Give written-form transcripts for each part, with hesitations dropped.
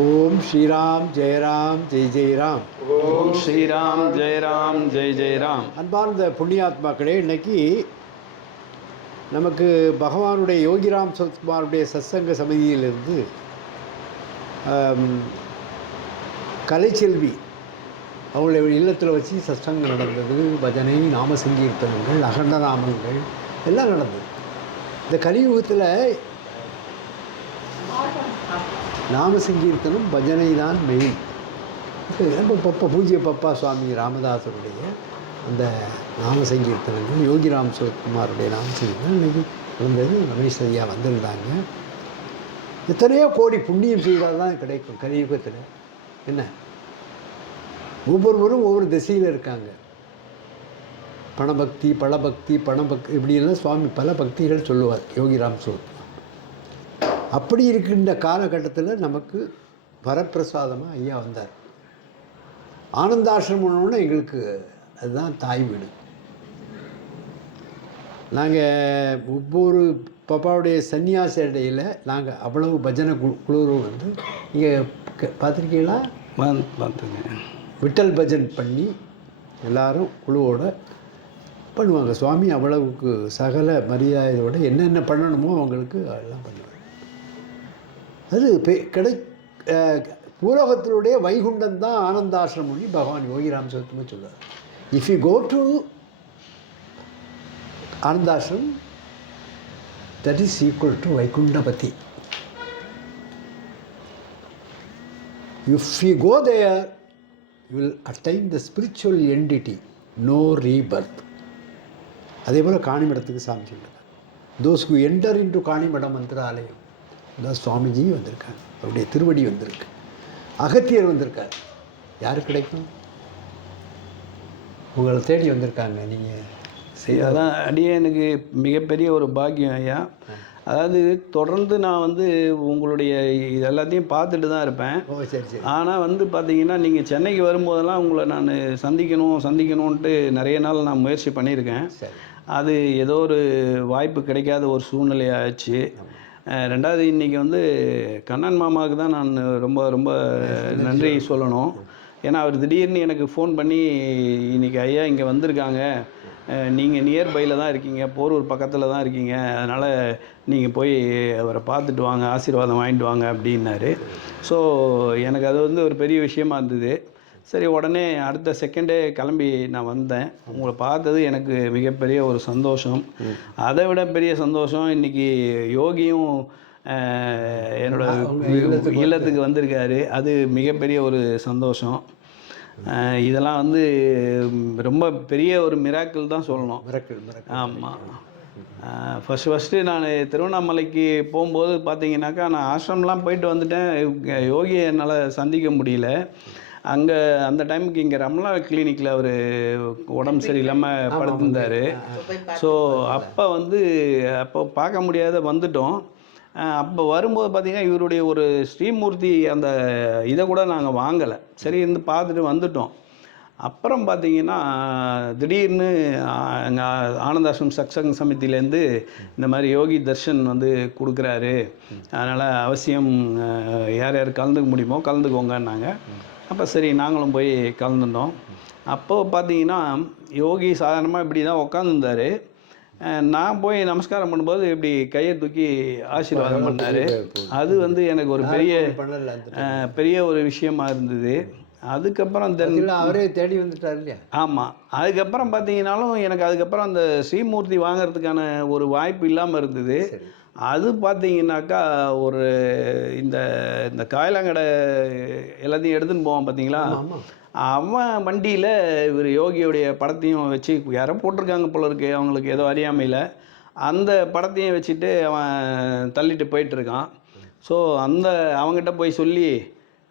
ஓம் ஸ்ரீராம் ஜெயராம் ஜெய் ஜெயராம். ஓம் ஸ்ரீராம் ஜெயராம் ஜெய் ஜெயராம். அன்பார்ந்த புண்ணியாத்மாக்களே, இன்னைக்கு நமக்கு பகவானுடைய யோகிராம் சரத்குமாருடைய சத்சங்க சமிதியிலிருந்து கலைச்செல்வி அவங்களுடைய இல்லத்தில் வச்சு சத்சங்கம் நடந்தது. பஜனை, நாம சங்கீர்த்தனங்கள், அகண்ட நாமங்கள் எல்லாம் நடந்தது. இந்த கலியுகத்தில் நாம சங்கீர்த்தனம், பஜனை தான் மெயின். இப்போ பூஜ்ய பப்பா சுவாமி ராமதாசருடைய அந்த நாம சங்கீர்த்தனங்கள், யோகிராம் சரத்குமாருடைய நாம சங்கீர்த்தனம் இன்றைக்கி வந்தது. ரமேஷ் ஐயா வந்திருந்தாங்க. எத்தனையோ கோடி புண்ணியம் செய்தால் தான் கிடைக்கும் கலியுகத்தில். என்ன, ஒவ்வொருவரும் ஒவ்வொரு திசையில் இருக்காங்க. பணபக்தி, பழபக்தி, பணபக்தி இப்படியெல்லாம் சுவாமி பல பக்திகள் சொல்லுவார் யோகிராம் சரத்குமார். அப்படி இருக்கின்ற காலகட்டத்தில் நமக்கு வரப்பிரசாதமாக ஐயா வந்தார். ஆனந்தாசிரமம்னு எங்களுக்கு அதுதான் தாய் வீடு. நாங்கள் ஒவ்வொரு பாப்பாவுடைய சன்னியாச இடையில் நாங்கள் அவ்வளவு பஜனை குழு வந்து இங்கே பார்த்துருக்கீங்களா? பார்த்துங்க. விட்டல் பஜன் பண்ணி எல்லாரும் குழுவோடு பண்ணுவாங்க. சுவாமி அவ்வளவுக்கு சகல மரியாதையோடு என்னென்ன பண்ணணுமோ அவங்களுக்கு எல்லாம் பண்ணுவாங்க. அது பூலோகத்தினுடைய வைகுண்டம் தான் ஆனந்தாசிரமம்னு பகவான் யோகிராம் சரத்குமார் சொல்றார். If you go to Anandashram, that is equal to Vaikuntapathi. If you go there, you will attain the spiritual entity, no rebirth. அதே போல் காணிமடத்துக்கு சாமி சொல்கிறார். Those who enter in to Kanimadam Mantralayam, அதான் சுவாமிஜி வந்திருக்காங்க, அவருடைய திருவடி வந்திருக்கு. அகத்தியர் வந்திருக்கார். யாரு கிடைக்கும்? உங்களை தேடி வந்திருக்காங்க. நீங்கள் சரி, அதான் அடியே எனக்கு மிகப்பெரிய ஒரு பாக்கியம் ஐயா. அதாவது தொடர்ந்து நான் வந்து உங்களுடைய இது எல்லாத்தையும் பார்த்துட்டு தான் இருப்பேன். ஓ சரி சரி. ஆனால் வந்து பார்த்தீங்கன்னா, நீங்கள் சென்னைக்கு வரும்போதெல்லாம் உங்களை நான் சந்திக்கணுன்ட்டு நிறைய நாள் நான் முயற்சி பண்ணியிருக்கேன். சரி. அது ஏதோ ஒரு வாய்ப்பு கிடைக்காத ஒரு சூழ்நிலை ஆச்சு. ரெண்டாவது, இன்றைக்கி வந்து கண்ணன் மாமாவுக்கு தான் நான் ரொம்ப ரொம்ப நன்றி சொல்லணும். ஏன்னா அவர் திடீர்னு எனக்கு ஃபோன் பண்ணி, இன்றைக்கி ஐயா இங்கே வந்திருக்காங்க, நீங்கள் நியர்பையில் தான் இருக்கீங்க, போரூர் பக்கத்தில் தான் இருக்கீங்க, அதனால் நீங்கள் போய் அவரை பார்த்துட்டு வாங்க, ஆசீர்வாதம் வாங்கிட்டு வாங்க அப்படின்னாரு. ஸோ எனக்கு அது வந்து ஒரு பெரிய விஷயமா இருந்தது. சரி, உடனே அடுத்த செகண்டே கிளம்பி நான் வந்தேன். உங்களை பார்த்தது எனக்கு மிகப்பெரிய ஒரு சந்தோஷம். அதை விட பெரிய சந்தோஷம், இன்றைக்கி யோகியும் என்னோட இல்லத்துக்கு வந்திருக்காரு. அது மிகப்பெரிய ஒரு சந்தோஷம். இதெல்லாம் வந்து ரொம்ப பெரிய ஒரு மிராக்கிள் தான் சொல்லணும். ஆமாம். ஃபஸ்ட்டு நான் திருவண்ணாமலைக்கு போகும்போது பார்த்தீங்கன்னாக்கா, நான் ஆசிரம்லாம் போயிட்டு வந்துட்டேன். யோகியை என்னால் சந்திக்க முடியல. அங்கே அந்த டைமுக்கு இங்கே ரமலா கிளினிக்கில் அவர் உடம்பு சரியில்லாமல் படுத்திருந்தார். ஸோ அப்போ பார்க்க முடியாத வந்துட்டோம். அப்போ வரும்போது பார்த்திங்கன்னா, இவருடைய ஒரு ஸ்ரீமூர்த்தி அந்த இதை கூட நாங்கள் வாங்கலை. சரி, இருந்து பார்த்துட்டு வந்துட்டோம். அப்புறம் பார்த்திங்கன்னா, திடீர்னு எங்கள் ஆனந்தாசிரம் சத்சங்க சமிதியிலேருந்து இந்த மாதிரி யோகி தர்ஷன் வந்து கொடுக்குறாரு, அதனால் அவசியம் யார் யார் கலந்துக்க முடியுமோ கலந்துக்கோங்கன்னாங்க. அப்போ சரி, நாங்களும் போய் கலந்துட்டோம். அப்போது பார்த்தீங்கன்னா, யோகி சாதாரணமாக இப்படி தான் உட்காந்துருந்தார். நான் போய் நமஸ்காரம் பண்ணும்போது இப்படி கையை தூக்கி ஆசீர்வாதம் பண்ணார். அது வந்து எனக்கு ஒரு பெரிய ஒரு விஷயமா இருந்தது. அதுக்கப்புறம் அவரே தேடி வந்துட்டார் இல்லையா? ஆமாம். அதுக்கப்புறம் பார்த்தீங்கன்னாலும் எனக்கு அதுக்கப்புறம் அந்த ஸ்ரீமூர்த்தி வாங்கிறதுக்கான ஒரு வாய்ப்பு இல்லாமல் இருந்தது. அது பார்த்தீங்கன்னாக்கா, ஒரு இந்த இந்த காயலாங்கடை எல்லாத்தையும் எடுத்துன்னு போவான் பார்த்தீங்களா, அவன் வண்டியில் இவர் யோகியோடைய படத்தையும் வச்சு, யாரோ போட்டிருக்காங்க போல இருக்கு அவங்களுக்கு ஏதோ அறியாமையில், அந்த படத்தையும் வச்சுட்டு அவன் தள்ளிட்டு போயிட்டுருக்கான். ஸோ அவங்ககிட்ட போய் சொல்லி,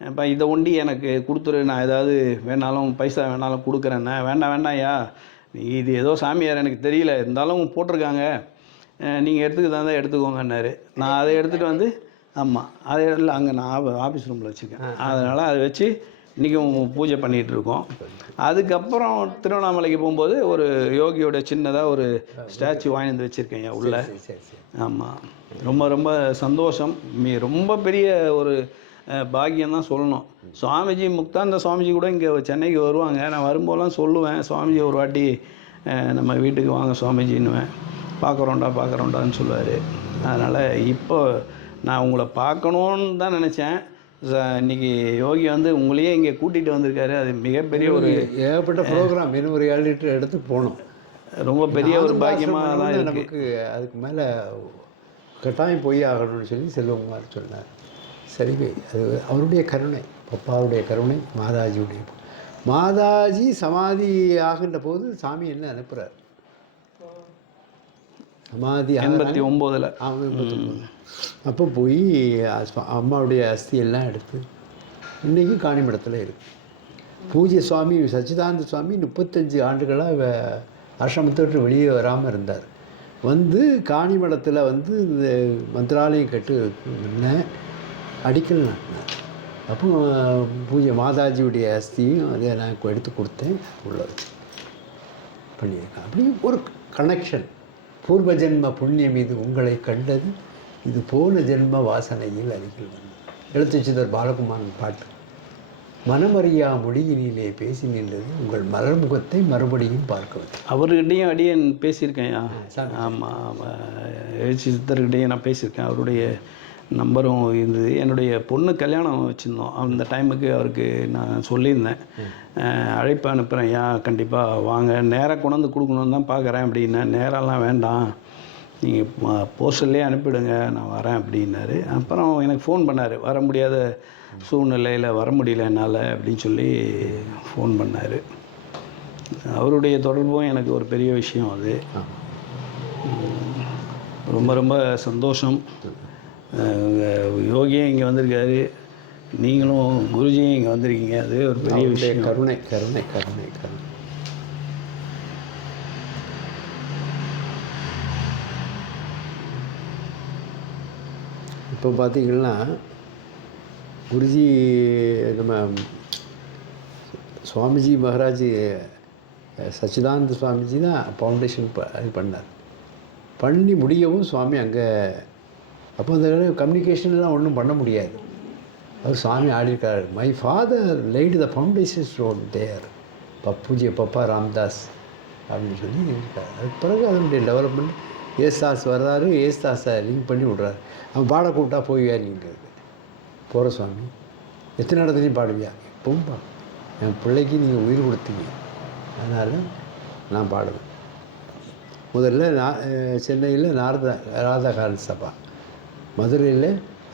இப்போ இதை ஒண்டி எனக்கு கொடுத்துரு, நான் ஏதாவது வேணாலும் பைசா வேணாலும் கொடுக்குறேண்ணே. வேண்டாம்யா, இது ஏதோ சாமியார் எனக்கு தெரியல, இருந்தாலும் போட்டிருக்காங்க, நீங்கள் எடுத்துக்கிட்டு எடுத்துக்கோங்கன்னாரு. நான் அதை எடுத்துகிட்டு வந்து, ஆமாம், அதை இல்லை, அங்கே நான் ஆஃபீஸ் ரூமில் வச்சுருக்கேன். அதனால் அதை வச்சு இன்றைக்கும் பூஜை பண்ணிகிட்ருக்கோம். அதுக்கப்புறம் திருவண்ணாமலைக்கு போகும்போது ஒரு யோகியோட சின்னதாக ஒரு ஸ்டாச்சு வாங்கி வந்து வச்சுருக்கேன் உள்ள. ஆமாம், ரொம்ப ரொம்ப சந்தோஷம். ரொம்ப பெரிய ஒரு பாக்கியம் தான் சொல்லணும். சுவாமிஜி முக்தானந்த சுவாமிஜி கூட இங்கே சென்னைக்கு வருவாங்க. நான் வரும்போதெல்லாம் சொல்லுவேன், சுவாமிஜி ஒரு வாட்டி நம்ம வீட்டுக்கு வாங்க சுவாமிஜின்னுவேன். பார்க்குறோண்டான்னு சொல்லுவார். அதனால் இப்போ நான் உங்களை பார்க்கணுன்னு தான் நினச்சேன். இன்றைக்கி யோகி வந்து உங்களையே இங்கே கூட்டிகிட்டு வந்திருக்காரு. அது மிகப்பெரிய ஒரு ஏகப்பட்ட ப்ரோக்ராம் இன்னும் ஒரு 7 லிட்டர் எடுத்து போகணும். ரொம்ப பெரிய ஒரு பாக்கியமாக தான் இருக்குது. நமக்கு அதுக்கு மேலே கட்டாயம் போய் ஆகணும்னு சொல்லி செல்வகுமார் சொன்னார். சரி, அது அவருடைய கருணை, பப்பாவுடைய கருணை, மாதாஜி சமாதி ஆகின்ற போது சாமி என்ன அனுப்புகிறார். சமாதி 89 அப்போ போய் அம்மாவுடைய அஸ்தியெல்லாம் எடுத்து இன்றைக்கி காணிமடத்தில் இருக்குது. பூஜ்ய சுவாமி சச்சிதானந்த சுவாமி 35 ஆண்டுகளாக ஆசிரமத்தை விட்டு வெளியே வராமல் இருந்தார். வந்து காணிமடத்தில் வந்து இந்த மந்திராலயம் கட்டு அடிக்கல் நாட்டினார். அப்போ பூஜை மாதாஜியுடைய அஸ்தியும் அதை நான் எடுத்து கொடுத்தேன். உள்ளது பண்ணியிருக்கேன். அப்படி ஒரு கனெக்ஷன். பூர்வ ஜென்ம புண்ணியம் இது உங்களை கண்டது, இது போன ஜென்ம வாசனையில் அருகில் வந்து எழுத்துச்சிதர் பாலகுமாரன் பாட்டு. மனமறியா மொழியினிலே பேசி நின்றது உங்கள் மலர்முகத்தை மறுபடியும் பார்க்க. அவர்கிட்டையும் அடியேன் பேசியிருக்கேன். ஆமாம், எழுச்சித்தர்கிட்டையும் நான் பேசியிருக்கேன். அவருடைய நம்பரும் இருந்தது. என்னுடைய பொண்ணு கல்யாணம் வச்சுருந்தோம். அந்த டைமுக்கு அவருக்கு நான் சொல்லியிருந்தேன், அழைப்பு அனுப்புகிறேன், கண்டிப்பாக வாங்க, நேராக கொண்டாந்து கொடுக்கணுன்னு தான் பார்க்குறேன் அப்படின்னேன். நேரெல்லாம் வேண்டாம், நீங்கள் போஸ்டர்லேயே அனுப்பிவிடுங்க, நான் வரேன் அப்படின்னாரு. அப்புறம் எனக்கு ஃபோன் பண்ணார், வர முடியாத சூழ்நிலையில் வர முடியல என்னால் அப்படின்னு சொல்லி ஃபோன் பண்ணார். அவருடைய தொடர்பும் எனக்கு ஒரு பெரிய விஷயம். அது ரொம்ப ரொம்ப சந்தோஷம். யோகியும் இங்கே வந்திருக்காரு, நீங்களும் குருஜியும் இங்கே வந்திருக்கீங்க. அது ஒரு பெரிய விஷயம். கருணை கருணை கருணை கருணை. இப்போ பார்த்திங்கன்னா குருஜி நம்ம சுவாமிஜி மகாராஜ் சச்சிதானந்த சுவாமிஜி தான் ஃபவுண்டேஷன் இது பண்ணார். பண்ணி முடியவும் சுவாமி அங்கே அப்போ அந்த கம்யூனிகேஷன்லாம் ஒன்றும் பண்ண முடியாது. அவர் சுவாமி ஆடிருக்கார். My father laid the foundation stone there, Pujya Papa Ramdas அப்படின்னு சொல்லி இருக்கார். அதுக்கு பிறகு அதனுடைய டெவலப்மெண்ட் ஏஸ்தாஸ் வர்றாரு, ஏஸ்தாஸை லிங்க் பண்ணி விட்றாரு. அவன் பாட கூப்பிட்டா போய் வேறிங்கிறது போகிற சுவாமி எத்தனை இடத்துலையும் பாடுவியா, எப்பவும் பாடு, என் பிள்ளைக்கு நீங்கள் உயிர் கொடுத்தீங்க, அதனால் நான் பாடுவேன். முதல்ல சென்னையில் ராதாகாரன் சபா, மதுரையில்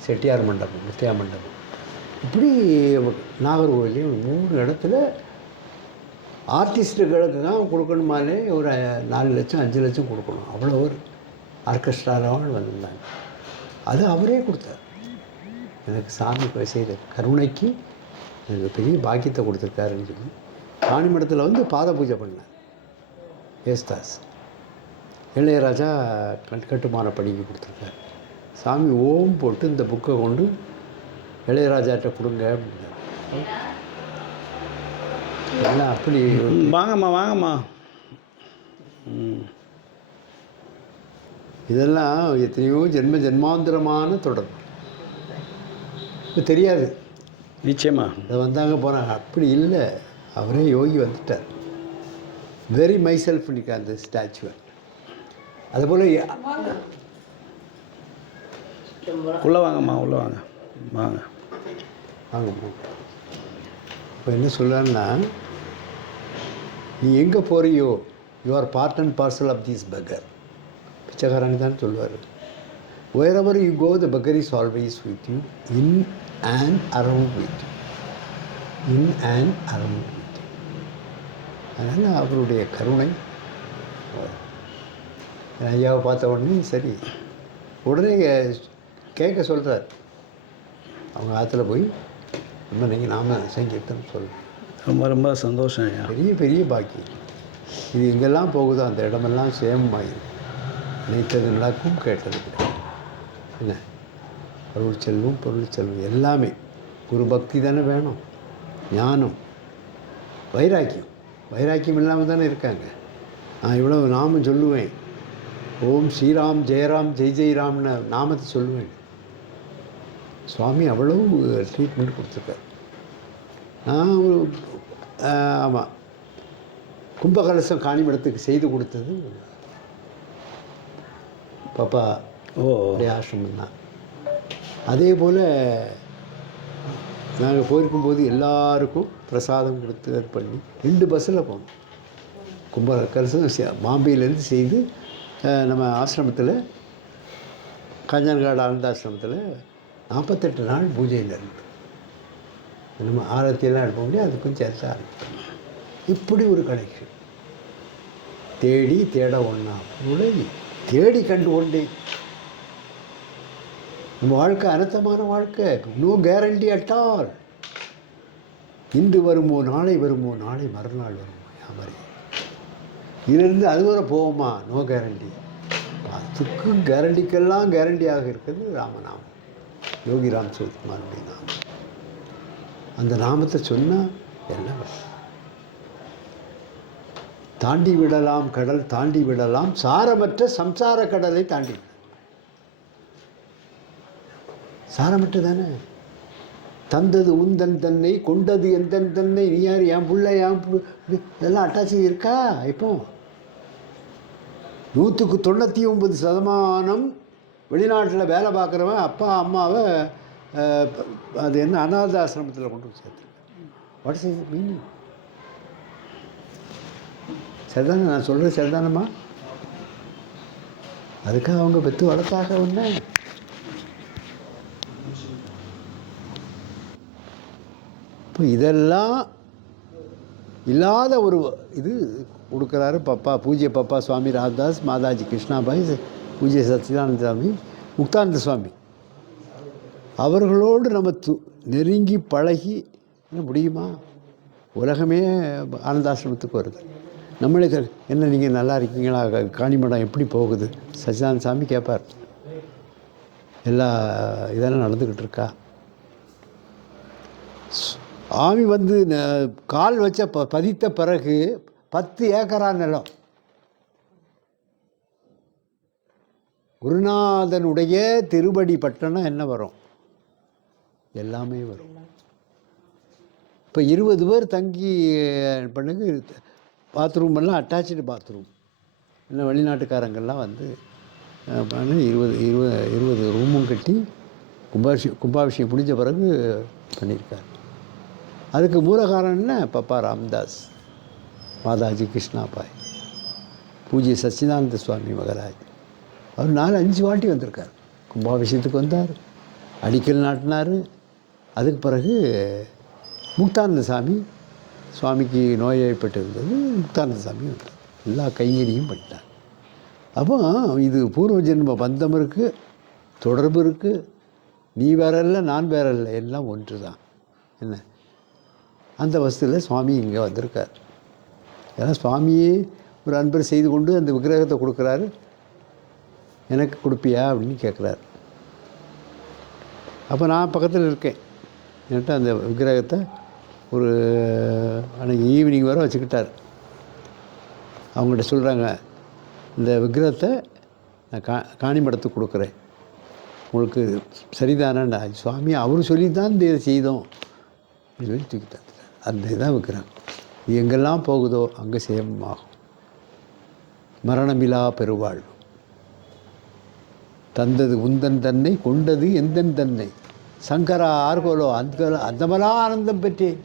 செட்டியார் மண்டபம், முத்தியா மண்டபம், இப்படி நாகர்கோவிலையும் 3 இடத்துல ஆர்டிஸ்ட்டுகளுக்கு தான் கொடுக்கணுமானே ஒரு 4 லட்சம் 5 லட்சம் கொடுக்கணும். அவ்வளோ ஒரு ஆர்கெஸ்ட்ராவில் வந்திருந்தாங்க. அது அவரே கொடுத்தார். எனக்கு சாமி செய்த கருணைக்கு எனக்கு பெரிய பாக்கியத்தை கொடுத்துருக்காருன்னு சொல்லி காணிமடத்தில் வந்து பாத பூஜை பண்ணார் ஏஸ்தாஸ். இளையராஜா கட்டுமான பணிக்கு கொடுத்துருக்காரு. சாமி ஓம் போட்டு இந்த புக்கை கொண்டு இளையராஜாட்ட கொடுங்க அப்படின்னாரு. எல்லாம் அப்படி வாங்கம்மா. இதெல்லாம் எத்தனையோ ஜென்மாந்திரமான தொடர்பு. இப்போ தெரியாது நிச்சயமாக. அதை வந்தாங்க போனாங்க, அப்படி இல்லை. அவரே யோகி வந்துட்டார். வெரி மைசெல்ஃப் இன்னைக்கு அந்த ஸ்டாச்சுவை. அதுபோல் உள்ளே வாங்கம்மா, உள்ளே வாங்க வாங்க. இப்போ என்ன சொல்கிறான்னா, நீ எங்கே போகிறியோ you are part and parcel of these பகர். பிச்சைக்காரங்க தான் சொல்லுவார். wherever you go the beggar is always with you, in and around with you, in and around with you. அதனால் அவருடைய கருணை. ஐயாவை பார்த்த உடனே சரி, உடனே கேட்க சொல்கிறார். அவங்க ஆற்றுல போய் ரொம்ப நீங்கள் நாம சங்கீர்த்தம் சொல்லுங்கள். ரொம்ப ரொம்ப சந்தோஷம் ஐயா. பெரிய பெரிய பாக்கியம். இது எங்கெல்லாம் போகுதோ அந்த இடமெல்லாம் சேமமாகிடும். நினைத்தது நடக்கும், கேட்டது கிடைக்கும். என்ன அருள் செல்வம், பொருள் செல்வம் எல்லாமே. குரு பக்தி தானே வேணும், ஞானம், வைராக்கியம் இல்லாமல் தானே இருக்காங்க. நான் இவ்வளோ நாமம் சொல்லுவேன். ஓம் ஸ்ரீராம் ஜெயராம் ஜெய் ஜெய்ராம்னு நாமத்தை சொல்லுவேன். சுவாமி அவ்வளோ ட்ரீட்மெண்ட் கொடுத்துருக்காரு. நான் ஆமாம், கும்பகலசம் காணிமடத்துக்கு செய்து கொடுத்தது பாப்பா அப்படியே ஆசிரமம் தான். அதே போல் நாங்கள் போயிருக்கும்போது எல்லாருக்கும் பிரசாதம் கொடுத்து அது பண்ணி 2 பஸ்ஸில் போனோம். கும்பகலசம் பாம்பேலேருந்து செய்து நம்ம ஆசிரமத்தில் காஞ்சன்காடு ஆனந்த ஆசிரமத்தில் 48 நாள் பூஜையில் இருந்து நம்ம ஆரத்தியெல்லாம் எடுக்க முடியும், அதுக்கும் சேர்த்து ஆரம்பிப்போம். இப்படி ஒரு கனெக்ஷன். தேட ஒன்றா உடை தேடி கண்டு கொண்டேன். நம்ம வாழ்க்கை அனர்த்தமான வாழ்க்கை. No guarantee at all. இன்று வருமோ, நாளை வருமோ, நாளை மறுநாள் வருமோ, யாமரே இதிலிருந்து அது வரை போவோமா? No guarantee. அதுக்கும் கேரண்டிக்கெல்லாம் கேரண்டியாக இருக்கிறது ராமநாமம், யோகிராம் சுரத்குமாருடைய நாமம். அந்த நாமத்தை சொன்னால் எல்லாம் தாண்டி விடலாம், கடல் தாண்டி விடலாம், சாரமற்ற சம்சார கடலை தாண்டி விடலாம். சாரமற்ற தானே. தந்தது உந்தன் தன்னை, கொண்டது எந்தன் தன்னை, நீ யார், என் புள்ள, என் இதெல்லாம் அட்டாச்சு இருக்கா? இப்போ 199% வெளிநாட்டில் வேலை பார்க்குறவன் அப்பா அம்மாவை அது என்ன அநாத ஆசிரமத்தில் கொண்டு போய் சேர்த்துருக்கேன். What is meaning? சரிதானே நான் சொல்கிறது? சரிதானம்மா? அதுக்காக அவங்க பெற்று வளர்த்தாக ஒன்று. இப்போ இதெல்லாம் இல்லாத ஒரு இது கொடுக்குறாரு பப்பா, பூஜ்ய பப்பா சுவாமி ராமதாஸ், மாதாஜி கிருஷ்ணாபாய், பூஜ்ய சச்சிதானந்த சுவாமி, முக்தானந்த சுவாமி. அவர்களோடு நம்ம நெருங்கி பழகி முடியுமா? உலகமே ஆனந்தாசிரமத்துக்கு வருது. நம்மளுக்கு என்ன, நீங்கள் நல்லா இருக்கீங்களா, காணிமடம் எப்படி போகுது, சச்சிதானந்த சாமி கேட்பார். எல்லா இதெல்லாம் நடந்துக்கிட்டு இருக்கா? ஆமி வந்து கால் வச்ச பதித்த பிறகு 10 ஏக்கரா நிலம் குருநாதனுடைய திருவடி பட்டணம் என்ன வரும்? எல்லாமே வரும். இப்போ 20 பேர் தங்கி பண்ணுங்க. பாத்ரூம் எல்லாம் அட்டாச்சு பாத்ரூம். இன்னும் வெளிநாட்டுக்காரங்கள்லாம் வந்து 20 ரூமும் கட்டி கும்பாபிஷேகம் முடிஞ்ச பிறகு பண்ணியிருக்கார். அதுக்கு மூல காரணம் என்ன? பப்பா ராமதாஸ், மாதாஜி கிருஷ்ணாபாய், பூஜ்ய சச்சிதானந்த சுவாமி மகராஜ். அவர் 4-5 வாட்டி வந்திருக்கார். கும்பாபிஷேகத்துக்கு வந்தார், அடிக்கல் நாட்டினார். அதுக்கு பிறகு முக்தானந்த சாமி, சுவாமிக்கு நோய்வாய்ப்பட்டு இருந்தது, முக்தானந்த சாமி வந்தார். எல்லா கைங்கரியும் பண்ணிட்டார். அப்போ இது பூர்வ ஜென்ம பந்தம் இருக்குது, தொடர்பு இருக்குது. நீ வேற இல்லை, நான் வேற இல்லை, எல்லாம் ஒன்று தான். என்ன அந்த வசதியில் சுவாமி இங்கே வந்திருக்கார். ஏன்னா சுவாமியே ஒரு அன்பர் செய்து கொண்டு அந்த விக்கிரகத்தை கொடுக்குறாரு. எனக்கு கொடுப்பியா அப்படின்னு கேட்குறாரு. அப்போ நான் பக்கத்தில் இருக்கேன். என்கிட்ட அந்த விக்கிரகத்தை ஒரு அன்றைக்கி ஈவினிங் வரை வச்சுக்கிட்டார். அவங்கள்ட்ட சொல்கிறாங்க, இந்த விக்கிரகத்தை நான் காணிமடத்துக்கு கொடுக்குறேன், உங்களுக்கு சரிதானேண்டா. சுவாமி அவர் சொல்லி தான் இந்த இதை செய்தோம் அப்படின்னு சொல்லி தூக்கிட்டார். அந்த இதான் விக்கிரகம். இது எங்கெல்லாம் போகுதோ அங்கே சேமமாகும். மரணமிலா பெருவாழ்வு. தந்தது உந்தன் தன்னை, கொண்டது எந்தன் தன்னை, சங்கரா ஆர்கோலோ அந்தமலா ஆனந்தம் பெற்றேன்.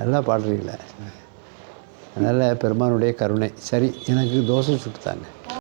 நல்லா பாடுறீங்களே. அதனால் பெருமானுடைய கருணை. சரி, எனக்கு தோசை சுட்டுத்தாங்க.